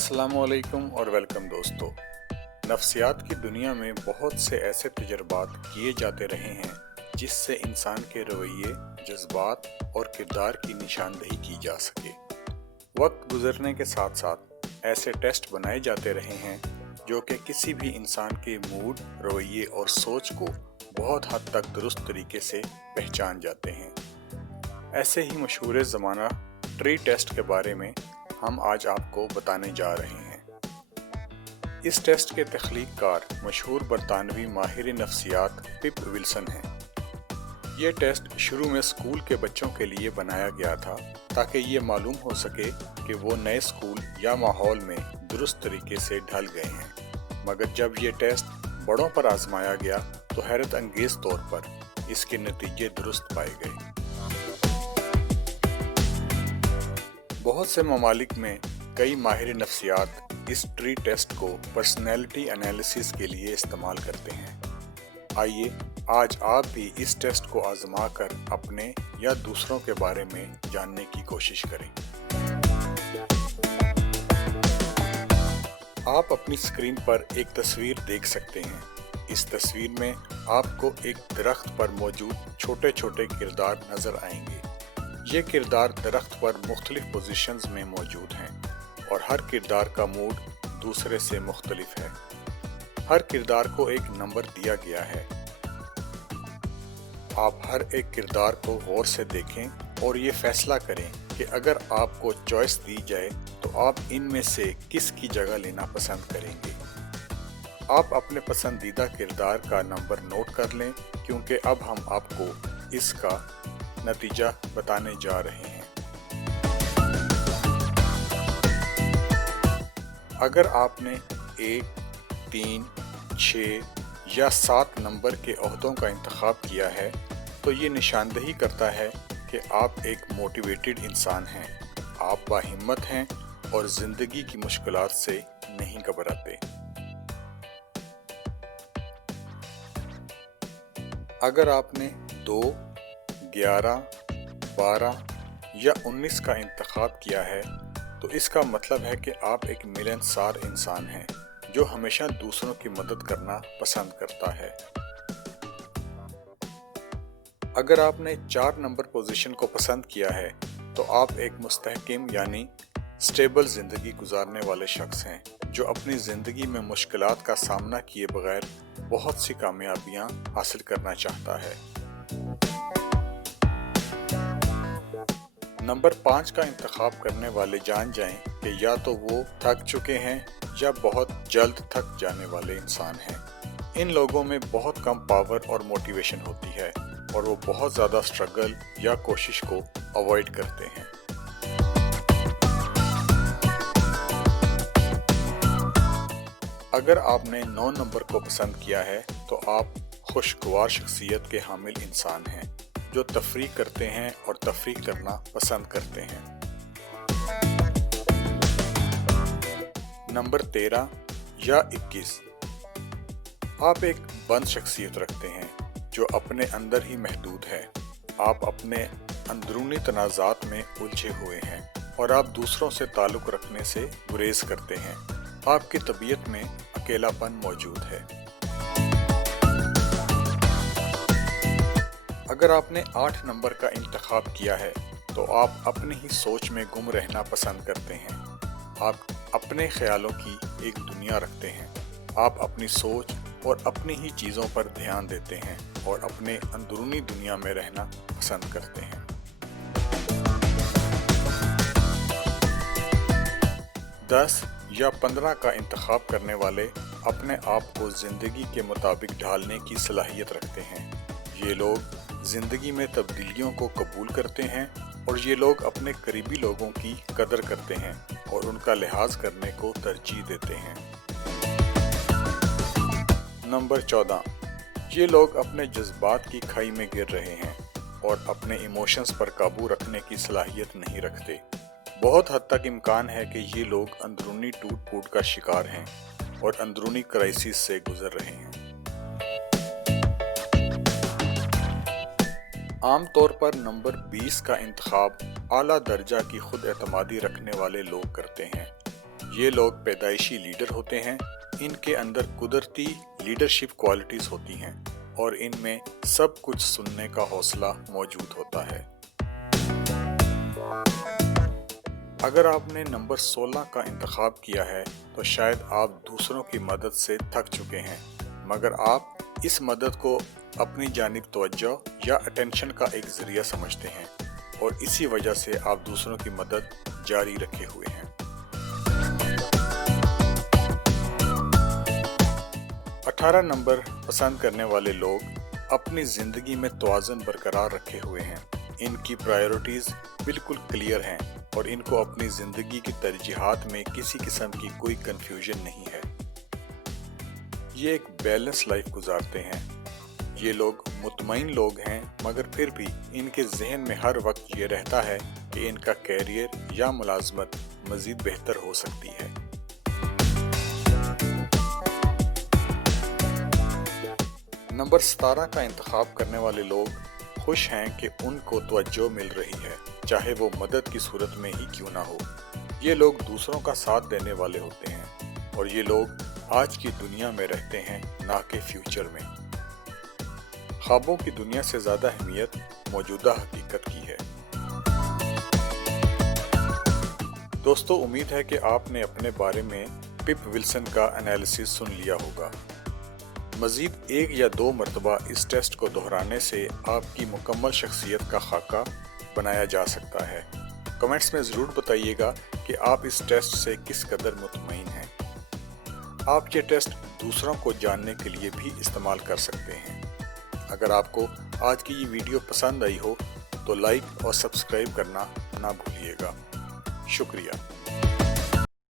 السلام علیکم اور ویلکم دوستو۔ نفسیات کی دنیا میں بہت سے ایسے تجربات کیے جاتے رہے ہیں جس سے انسان کے رویے، جذبات اور کردار کی نشاندہی کی جا سکے۔ وقت گزرنے کے ساتھ ساتھ ایسے ٹیسٹ بنائے جاتے رہے ہیں جو کہ کسی بھی انسان کے موڈ، رویے اور سوچ کو بہت حد تک درست طریقے سے پہچان جاتے ہیں۔ ایسے ہی مشہور زمانہ ٹری ٹیسٹ کے بارے میں ہم آج آپ کو بتانے جا رہے ہیں۔ اس ٹیسٹ کے تخلیق کار مشہور برطانوی ماہر نفسیات پپ ولسن ہیں۔ یہ ٹیسٹ شروع میں اسکول کے بچوں کے لیے بنایا گیا تھا تاکہ یہ معلوم ہو سکے کہ وہ نئے اسکول یا ماحول میں درست طریقے سے ڈھل گئے ہیں، مگر جب یہ ٹیسٹ بڑوں پر آزمایا گیا تو حیرت انگیز طور پر اس کے نتیجے درست پائے گئے۔ بہت سے ممالک میں کئی ماہر نفسیات اس ٹری ٹیسٹ کو پرسنالٹی انالیسس کے لیے استعمال کرتے ہیں۔ آئیے آج آپ بھی اس ٹیسٹ کو آزما کر اپنے یا دوسروں کے بارے میں جاننے کی کوشش کریں۔ آپ اپنی اسکرین پر ایک تصویر دیکھ سکتے ہیں۔ اس تصویر میں آپ کو ایک درخت پر موجود چھوٹے چھوٹے کردار نظر آئیں گے۔ یہ کردار درخت پر مختلف پوزیشنز میں موجود ہیں اور ہر کردار کا موڈ دوسرے سے مختلف ہے۔ ہر کردار کو ایک نمبر دیا گیا ہے۔ آپ ہر ایک کردار کو غور سے دیکھیں اور یہ فیصلہ کریں کہ اگر آپ کو چوائس دی جائے تو آپ ان میں سے کس کی جگہ لینا پسند کریں گے۔ آپ اپنے پسندیدہ کردار کا نمبر نوٹ کر لیں کیونکہ اب ہم آپ کو اس کا نتیجہ بتانے جا رہے ہیں۔ اگر آپ نے 1، 3، 6 یا 7 نمبر کے عہدوں کا انتخاب کیا ہے تو یہ نشاندہی کرتا ہے کہ آپ ایک موٹیویٹڈ انسان ہیں، آپ باہمت ہیں اور زندگی کی مشکلات سے نہیں گھبراتے۔ اگر آپ نے 2، 11، 12 یا 19 کا انتخاب کیا ہے تو اس کا مطلب ہے کہ آپ ایک ملنسار انسان ہیں جو ہمیشہ دوسروں کی مدد کرنا پسند کرتا ہے۔ اگر آپ نے 4 نمبر پوزیشن کو پسند کیا ہے تو آپ ایک مستحکم یعنی سٹیبل زندگی گزارنے والے شخص ہیں جو اپنی زندگی میں مشکلات کا سامنا کیے بغیر بہت سی کامیابیاں حاصل کرنا چاہتا ہے۔ نمبر 5 کا انتخاب کرنے والے جان جائیں کہ یا تو وہ تھک چکے ہیں یا بہت جلد تھک جانے والے انسان ہیں۔ ان لوگوں میں بہت کم پاور اور موٹیویشن ہوتی ہے اور وہ بہت زیادہ سٹرگل یا کوشش کو اوائڈ کرتے ہیں۔ اگر آپ نے 9 نمبر کو پسند کیا ہے تو آپ خوشگوار شخصیت کے حامل انسان ہیں جو تفریح کرتے ہیں اور تفریح کرنا پسند کرتے ہیں۔ نمبر 13 یا 21، آپ ایک بند شخصیت رکھتے ہیں جو اپنے اندر ہی محدود ہے۔ آپ اپنے اندرونی تنازعات میں الجھے ہوئے ہیں اور آپ دوسروں سے تعلق رکھنے سے گریز کرتے ہیں۔ آپ کی طبیعت میں اکیلا پن موجود ہے۔ اگر آپ نے 8 نمبر کا انتخاب کیا ہے تو آپ اپنی ہی سوچ میں گم رہنا پسند کرتے ہیں۔ آپ اپنے خیالوں کی ایک دنیا رکھتے ہیں۔ آپ اپنی سوچ اور اپنی ہی چیزوں پر دھیان دیتے ہیں اور اپنے اندرونی دنیا میں رہنا پسند کرتے ہیں۔ 10 یا 15 کا انتخاب کرنے والے اپنے آپ کو زندگی کے مطابق ڈھالنے کی صلاحیت رکھتے ہیں۔ یہ لوگ زندگی میں تبدیلیوں کو قبول کرتے ہیں اور یہ لوگ اپنے قریبی لوگوں کی قدر کرتے ہیں اور ان کا لحاظ کرنے کو ترجیح دیتے ہیں۔ نمبر 14، یہ لوگ اپنے جذبات کی کھائی میں گر رہے ہیں اور اپنے ایموشنز پر قابو رکھنے کی صلاحیت نہیں رکھتے۔ بہت حد تک امکان ہے کہ یہ لوگ اندرونی ٹوٹ پھوٹ کا شکار ہیں اور اندرونی کرائسس سے گزر رہے ہیں۔ عام طور پر نمبر 20 کا انتخاب اعلیٰ درجہ کی خود اعتمادی رکھنے والے لوگ کرتے ہیں۔ یہ لوگ پیدائشی لیڈر ہوتے ہیں، ان کے اندر قدرتی لیڈرشپ کوالٹیز ہوتی ہیں اور ان میں سب کچھ سننے کا حوصلہ موجود ہوتا ہے۔ اگر آپ نے نمبر 16 کا انتخاب کیا ہے تو شاید آپ دوسروں کی مدد سے تھک چکے ہیں، مگر آپ اس مدد کو اپنی جانب توجہ یا اٹینشن کا ایک ذریعہ سمجھتے ہیں اور اسی وجہ سے آپ دوسروں کی مدد جاری رکھے ہوئے ہیں۔ 18 نمبر پسند کرنے والے لوگ اپنی زندگی میں توازن برقرار رکھے ہوئے ہیں۔ ان کی پرائیورٹیز بالکل کلیئر ہیں اور ان کو اپنی زندگی کی ترجیحات میں کسی قسم کی کوئی کنفیوژن نہیں ہے۔ یہ ایک بیلنس لائف گزارتے ہیں۔ یہ لوگ مطمئن لوگ ہیں، مگر پھر بھی ان کے ذہن میں ہر وقت یہ رہتا ہے کہ ان کا کیریئر یا ملازمت مزید بہتر ہو سکتی ہے۔ نمبر 17 کا انتخاب کرنے والے لوگ خوش ہیں کہ ان کو توجہ مل رہی ہے، چاہے وہ مدد کی صورت میں ہی کیوں نہ ہو۔ یہ لوگ دوسروں کا ساتھ دینے والے ہوتے ہیں اور یہ لوگ آج کی دنیا میں رہتے ہیں، نہ کہ فیوچر میں۔ خوابوں کی دنیا سے زیادہ اہمیت موجودہ حقیقت کی ہے۔ دوستو، امید ہے کہ آپ نے اپنے بارے میں پپ ولسن کا انالیسس سن لیا ہوگا۔ مزید 1 یا 2 مرتبہ اس ٹیسٹ کو دہرانے سے آپ کی مکمل شخصیت کا خاکہ بنایا جا سکتا ہے۔ کمنٹس میں ضرور بتائیے گا کہ آپ اس ٹیسٹ سے کس قدر مطمئن ہیں۔ آپ یہ ٹیسٹ دوسروں کو جاننے کے لیے بھی استعمال کر سکتے ہیں۔ اگر آپ کو آج کی یہ ویڈیو پسند آئی ہو تو لائک اور سبسکرائب کرنا نہ بھولیے گا۔ شکریہ۔